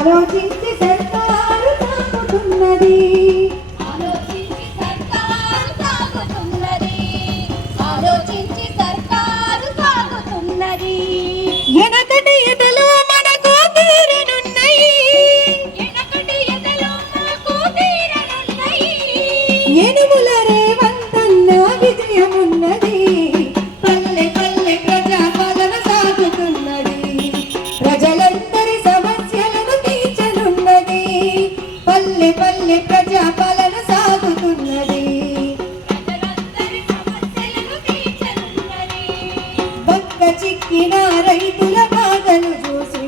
ఆలోచించి సర్కారు సాగుతున్నది ఆలోచించి సర్కారు సాగుతున్నది ఆలోచించి సర్కారు సాగుతున్నది ఎనకటి ఎదలో మనకు తీరనున్నాయి. ఎనకటి ఎదలో మనకు తీరనున్నాయి. ఎనుముల రేవంతన్న విజయమున్నది. చిక్కిన రైతుల బాధలు చూసి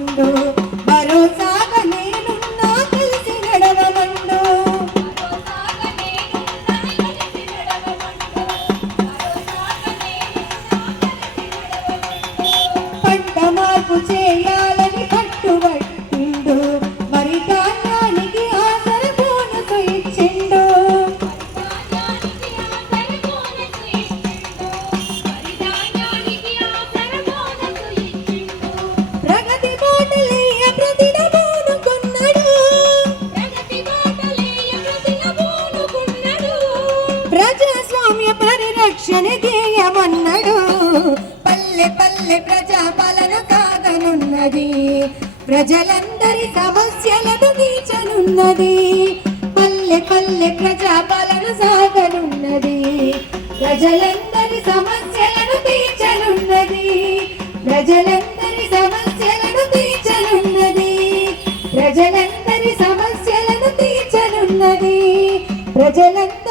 ప్రజాస్వామ్య పరిరక్షణ ధ్యేయమన్నాడు పల్లె పల్లె ప్రజాపాలన కాదనున్నది. ప్రజలందరి సమస్యలను తీర్చనున్నది. పల్లె పల్లె ప్రజాపాలన సాగనున్నది. ప్రజలందరి సమస్యలను తీర్చనున్నది. ప్రజలందరి సమస్యలను తీర్చనున్నది. ప్రజలందరి సమస్యలను తీర్చనున్నది. ప్రజలందరి